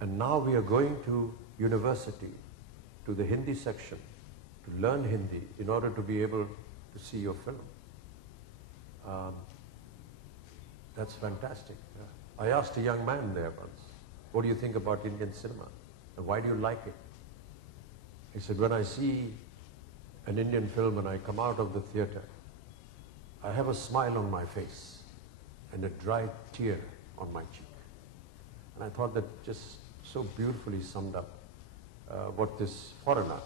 And now we are going to university, to the Hindi section, to learn Hindi in order to be able to see your film. That's fantastic. I asked a young man there once, what do you think about Indian cinema? And why do you like it? He said, when I see an Indian film and I come out of the theater, I have a smile on my face and a dry tear on my cheek. And I thought that just so beautifully summed up what this foreigner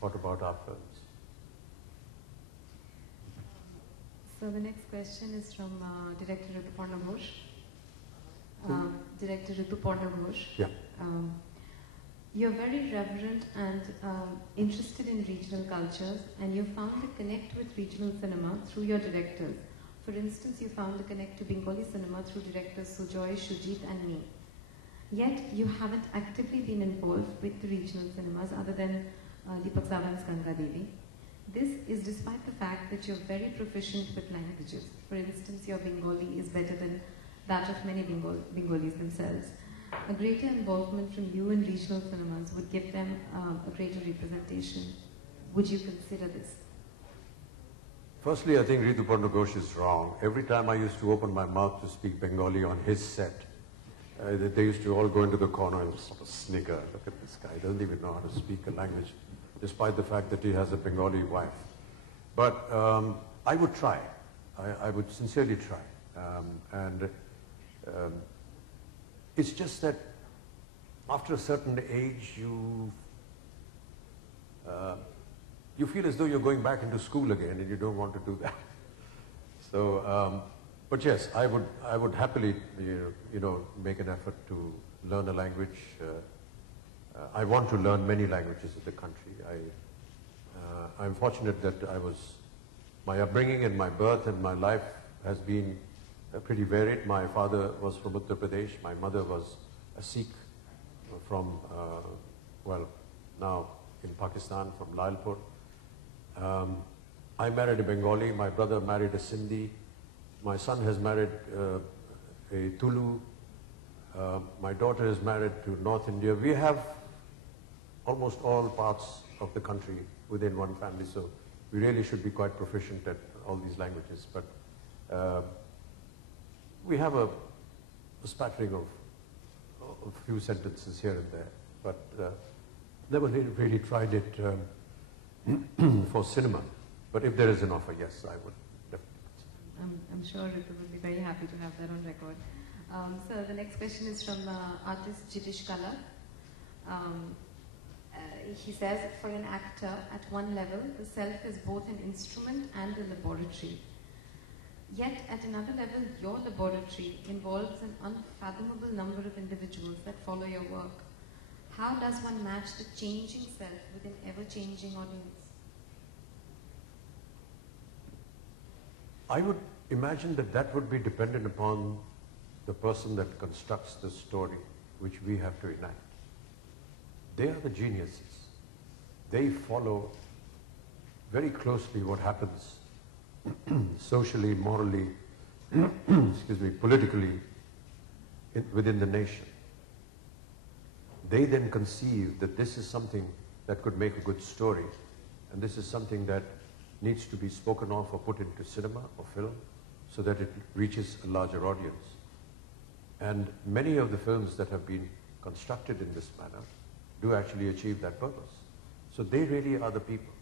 thought about our films. So the next question is from Director Rituparna Ghosh. Director Rituparna Ghosh. Yeah. You're very reverent and interested in regional cultures, and you found a connect with regional cinema through your directors. For instance, you found a connect to Bengali cinema through directors Sujoy, Shujit and me. Yet, you haven't actively been involved with the regional cinemas other than Deepak Savan's Ganga Devi. This is despite the fact that you're very proficient with languages. For instance, your Bengali is better than that of many Bengalis themselves. A greater involvement from you in regional cinemas would give them a greater representation. Would you consider this? Firstly, I think Rituparna Ghosh is wrong. Every time I used to open my mouth to speak Bengali on his set, they used to all go into the corner and sort of snigger. Look at this guy, he doesn't even know how to speak a language, despite the fact that he has a Bengali wife. But I would try. I would sincerely try. It's just that after a certain age, you feel as though you're going back into school again, and you don't want to do that. So, but yes, I would happily, make an effort to learn a language. I want to learn many languages in the country. I'm fortunate that my upbringing and my birth and my life has been pretty varied. My father was from Uttar Pradesh. My mother was a Sikh from, now in Pakistan, from Lalpur. I married a Bengali. My brother married a Sindhi. My son has married a Tulu. My daughter is married to North India. We have almost all parts of the country within one family, so we really should be quite proficient at all these languages. But we have a spattering of a few sentences here and there, but never really tried it for cinema. But if there is an offer, yes, I would definitely. I'm sure Ritu would be very happy to have that on record. So the next question is from artist Jitish Kala. He says, for an actor, at one level, the self is both an instrument and a laboratory. Yet, at another level, your laboratory involves an unfathomable number of individuals that follow your work. How does one match the changing self with an ever-changing audience? I would imagine that would be dependent upon the person that constructs the story which we have to enact. They are the geniuses. They follow very closely what happens socially, morally, politically within the nation. They then conceive that this is something that could make a good story, and this is something that needs to be spoken of or put into cinema or film so that it reaches a larger audience. And many of the films that have been constructed in this manner do actually achieve that purpose. So they really are the people.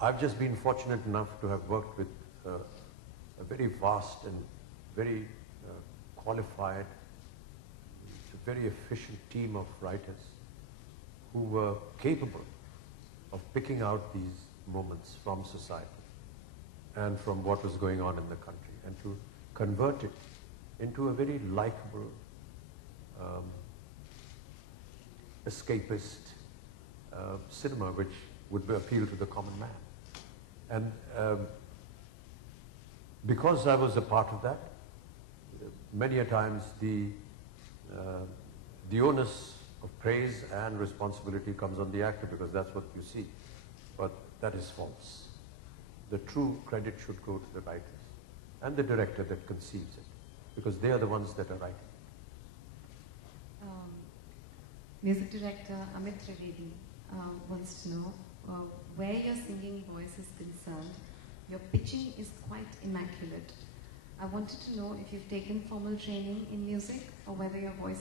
I've just been fortunate enough to have worked with a very vast and very qualified, very efficient team of writers who were capable of picking out these moments from society and from what was going on in the country and to convert it into a very likable, escapist cinema which would appeal to the common man. And because I was a part of that, many a times the onus of praise and responsibility comes on the actor because that's what you see. But that is false. The true credit should go to the writers and the director that conceives it, because they are the ones that are writing. Music director Amit Trivedi wants to know where your singing voice is concerned. Your pitching is quite immaculate. I wanted to know if you've taken formal training in music or whether your voice